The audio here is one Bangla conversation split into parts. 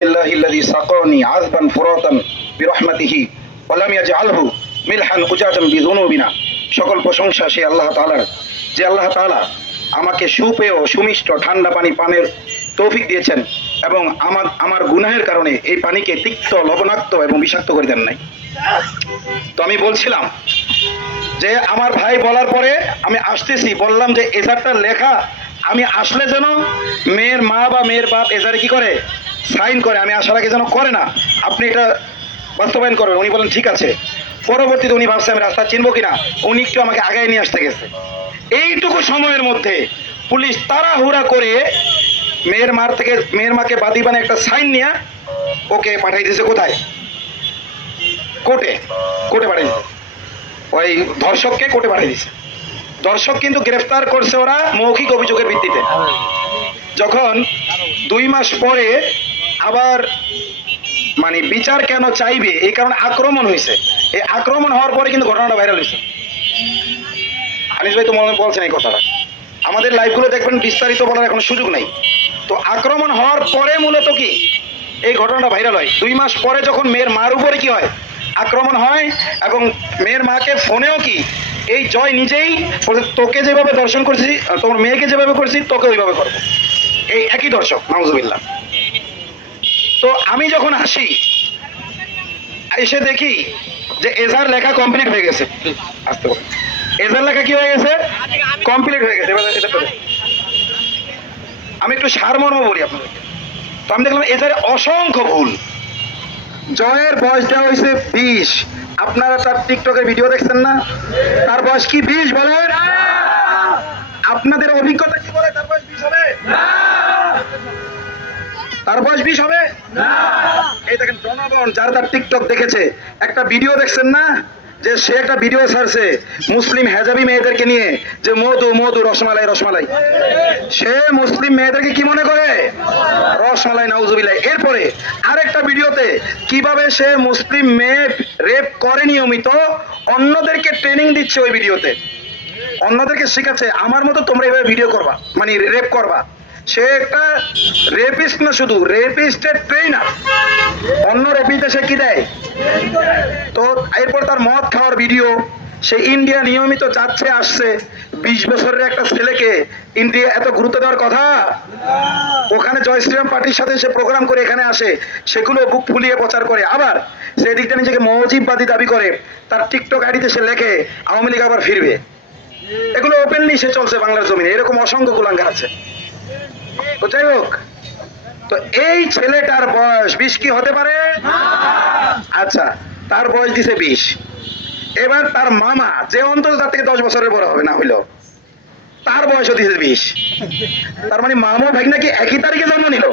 الذي سقاني عذبا فراتا برحمته ولم يجعله মিলহা উজাজান বিযুনুবিনা। সকল প্রশংসা সেই আল্লাহ তাআলার, যে আল্লাহ তাআলা আমাকে সুপেয় সুমিষ্ট ঠান্ডা পানি পানের তৌফিক দিয়েছেন এবং আমার গুনাহের কারণে এই পানিকে তিক্ত, লবণাক্ত এবং বিষাক্ত করে দেন নাই। তো আমি বলছিলাম যে আমার ভাই বলার পরে আমি আসতেছি, বললাম যে এজারটা লেখা আমি আসলে যেন মেয়ের মা বা মেয়ের বাপ এজারে কি করে, সাইন করে, আমি আসার আগে যেন করে না, আপনি এটা বাস্তবায়ন করবেন। উনি বলেন ঠিক আছে। পরবর্তীতে উনি ভাবছে আমি রাস্তা চিনবো কিনা, উনি একটু আমাকে আগায় নিয়ে আসতে গেছে। এইটুকু সময়ের মধ্যে পুলিশ তাড়াহুড়া করে মেয়ের মাকে বাদী বানিয়ে একটা সাইন নিয়ে ওকে পাঠাই দিয়েছে। কোথায়? কোর্টে পাঠাই দিয়েছে। ওই ধর্ষককে কোর্টে পাঠিয়ে দিয়েছে। ধর্ষক কিন্তু গ্রেফতার করছে ওরা মৌখিক অভিযোগের ভিত্তিতে। যখন 2 মাস পরে আবার মানে বিচার কেন চাইবে এই কারণে আক্রমণ হয়েছে। এই আক্রমণ হওয়ার পরে কিন্তু ঘটনাটা ভাইরাল হয়েছে। আনিস ভাই তো মনে বলছেন এই কথাটা, আমাদের লাইভগুলো দেখবেন, বিস্তারিত বলার এখন সুযোগ নেই। তো আক্রমণ হওয়ার পরে মূলত কি এই ঘটনাটা ভাইরাল হয়। 2 মাস পরে যখন মেয়ের মার উপরে কি হয়, আক্রমণ হয়, এবং মেয়ের মাকে ফোনেও কি এই জয় নিজেই তোকে যেভাবে দর্শন করছি, তোমার মেয়েকে যেভাবে করছি তোকে ওইভাবে করবো, এই একই দর্শক, নাউজুবিল্লাহ। তো আমি যখন আসি, এসে দেখি যে এজার লেখা কমপ্লিট হয়ে গেছে। আসতে বলে এজার লেখা কি হয়ে গেছে, কমপ্লিট হয়ে গেছে। আমি একটু সারমর্ম বলি আপনাদেরকে। তো আমি দেখলাম এজারে অসংখ্য ভুল। জয়ের বয়স দেওয়া হয়েছে 20। আপনারা তার টিকটকের ভিডিও দেখছেন না? তার বয়স কি 20 বলেন? আপনাদের অভিজ্ঞতা কি বলে তার বয়স 20 হবে? তার বয়স 20 হবে না। এই দেখেন জনগণ যারা তার টিকটক দেখেছে, একটা ভিডিও দেখছেন না, যে সে একটা ভিডিও ছাড়ছে মুসলিম হেজাবি মেয়েদেরকে নিয়ে, যে মধু মধু রসমালাই রসমালাই। সে মুসলিম মেয়েদেরকে কি মনে করে? রসমালাই, নাউজুবিল্লাহ। এরপরে আরেকটা ভিডিওতে কিভাবে সে মুসলিম মেয়ে রেপ করে নিয়মিত, অন্যদেরকে ট্রেনিং দিচ্ছে। ওই ভিডিওতে অন্যদেরকে শেখাচ্ছে আমার মতো তোমরা এভাবে ভিডিও করবা, মানে রেপ করবা। সে একটা রেপিস্ট না, শুধু রেপিস্টের ট্রেনার। অন্য রেপিস্টে সে কি দেয়। তো এরপর তার মদ খাওয়ার ভিডিও, সে ইন্ডিয়া নিয়মিত যাচ্ছে আসছে। 20 বছরের একটা ছেলেকে ইন্ডিয়া এত গুরুত্ব দেওয়ার কথা? ওখানে জয় শ্রীরাম পার্টির সাথে সে প্রোগ্রাম করে এখানে আসে, সেগুলো বুক ফুলিয়ে প্রচার করে। আবার সে দিকটা নিজেকে মৌজিববাদী দাবি করে। তার টিকটক আইডিতে সে লেখে আওয়ামী লীগ আবার ফিরবে। এগুলো ওপেনলি সে চলছে বাংলার জমিনে। এরকম অসংখ্য কুলাঙ্গার আছে। তো যাই হোক, তো এই ছেলেটার বয়স 20 কি হতে পারে? আচ্ছা, তার বয়স দিছে 20। এবার তার মামা, যে অন্তত তার থেকে 10 বছরের বড় হবে না হইলো, তার বয়সও দিছে 20। তার মানে মামা ভাগনা কি একই তারিখে জন্ম নিল?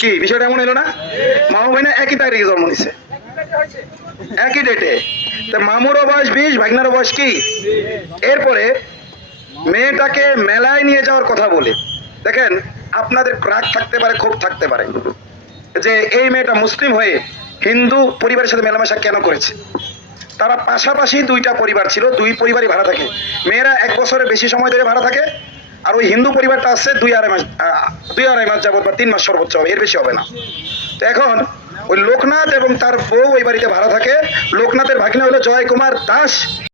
কি বিষয়টা এমন এলো না? মামা ভাগনা একই তারিখে জন্ম নিছে, একই ডেটে। মামুরও বয়স 20, ভাগনারও বয়স কি? এরপরে মেয়েটাকে মেলায় নিয়ে যাওয়ার কথা বলে, দেখেন আপনাদের রাগ থাকতে পারে, ক্ষোভ থাকতে পারে, যে এই মেয়েটা মুসলিম হয়ে হিন্দু পরিবারের সাথে মেলামেশা কেন করেছে। তারা পাশাপাশি 2টা পরিবার ছিল, 2 পরিবারই ভাড়া থাকে। মেয়েরা 1 বছরের বেশি সময় ধরে ভাড়া থাকে, আর ওই হিন্দু পরিবারটা আসছে 2-2.5 মাস যাবত, বা 3 মাস সর্বোচ্চ হবে, এর বেশি হবে না। তো এখন ওই লোকনাথ এবং তার বউ ওই বাড়িতে ভাড়া থাকে। লোকনাথের ভাগিনা হলো জয় কুমার দাস।